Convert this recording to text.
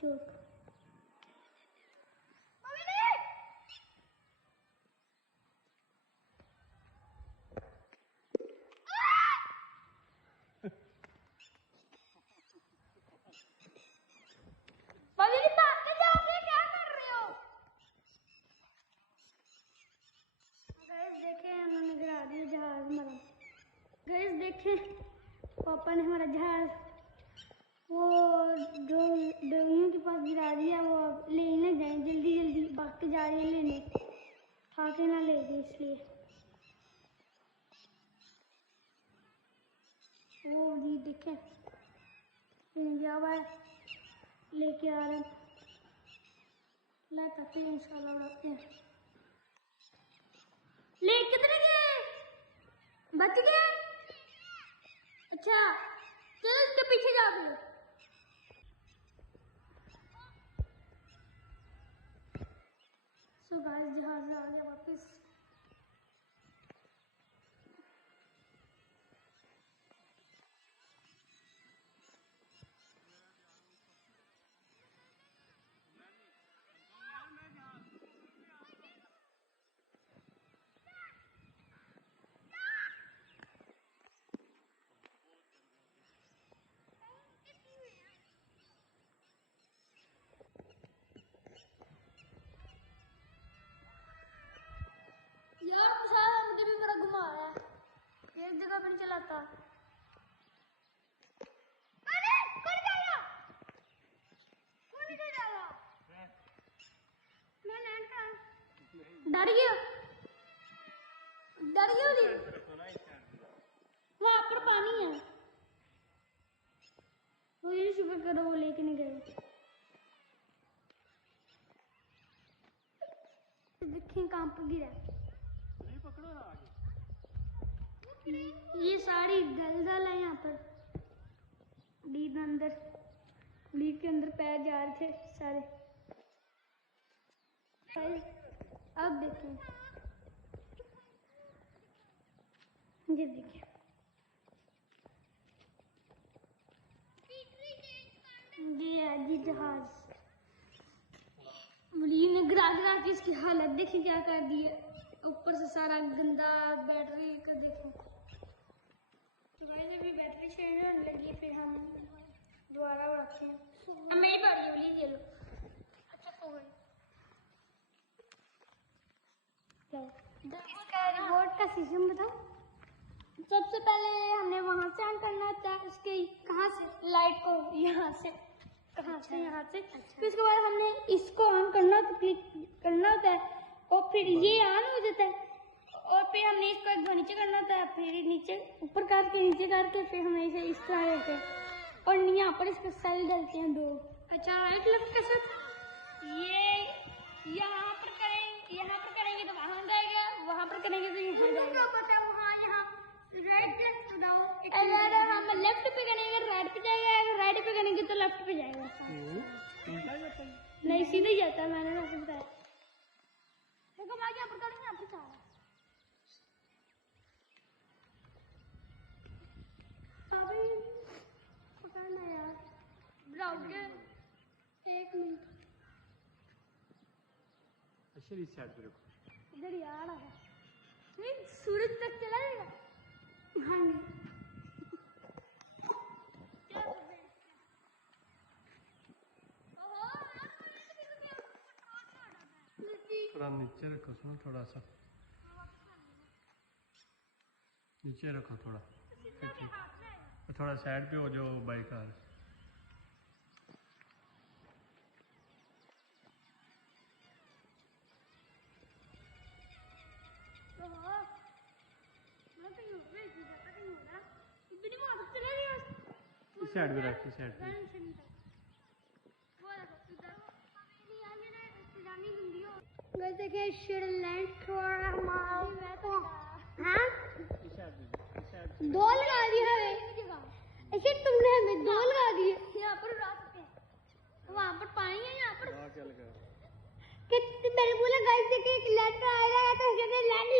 चोट। गैस देखें पापा ने हमारा जहाज वो डोंगियों के पास गिरा दिया। वो अब लेने जाए, जल्दी जल्दी भाग के जा रही है लेने, खा के ना ले गए इसलिए। वो जी देखें जा हुआ है, लेके आ रहे हैं, लाते हैं इंशाल्लाह। आते हैं ले कितने गए, बच गए। अच्छा चलो इसके पीछे जा रहे। सो गाइस जहाज आ गया वापस। यार मुझे भी मेरा घुमा रहा है, एक जगह पर नहीं चलाता। डर गया वहाँ पर पानी है, वो ये शुक्र करो वो लेके नहीं गए। देखें कहाँ पर गिरा, ये सारी दलदल है यहाँ पर। डीप के अंदर पैर जा रहे थे सारे। अब देखें ये देखिए, ये है जी जहाज। मुलीम ने गिरा गिरा के इसकी हालत देखी क्या कर दी है, ऊपर से सारा गंदा बैटरी का देखो। तो गाइस अभी बैटरी चेंज होने लगी है, फिर हम दोबारा रखते हैं। अब मेरी बारी है, ले लो। अच्छा हो गई। इसका रिमोट का सिस्टम बताओ। सबसे पहले हमने वहां से ऑन करना होता है, उसके कहाँ से लाइट को, यहाँ से, कहाँ से, यहाँ से। फिर उसके बाद हमने इसको ऑन करना, तो क्लिक करना होता है और फिर ये ऑन हो जाता है। और फिर हमने इसको एक बार नीचे करना होता है, फिर नीचे ऊपर करके नीचे करके फिर हमें इसे इस तरह रहते हैं। और यहाँ पर इसके सेल डलते हैं 2। अच्छा राइट लेफ्ट के साथ ये यहाँ पर करेंगे तो वहाँ जाएगा, वहाँ पर करेंगे तो यहाँ जाएगा। वहाँ यहाँ राइट लेफ्ट दबाओ। अगर हम लेफ्ट पे करेंगे राइट पे जाएगा, अगर राइट पे करेंगे तो लेफ्ट पे जाएगा। नहीं सीधे ही जाता है, मैंने आपको बताया। देखो मैं यहाँ पर करूँगी, यहाँ पर चाह पकड़ना यार, ब्राउज़र 1 मिनट। अच्छा इस साइड पे रखो, इधर यार है नहीं, सूरज तक चला जाएगा। हाँ थोड़ा नीचे रखो, सुनो थोड़ा सा नीचे रखो, थोड़ा साइड पे हो जो बाइक आ रहा है। इस साइड पे रख, इस साइड पे। देखिए श्रीलैंड थोड़ा दो लगा दिया है ऐसे, तुमने हमें 2 लगा दिए। यहाँ पर वहाँ पर पानी है, यहाँ पर क्या लगा कि मैंने बोला गाइस देखिए एक लैंड आएगा तो लैंड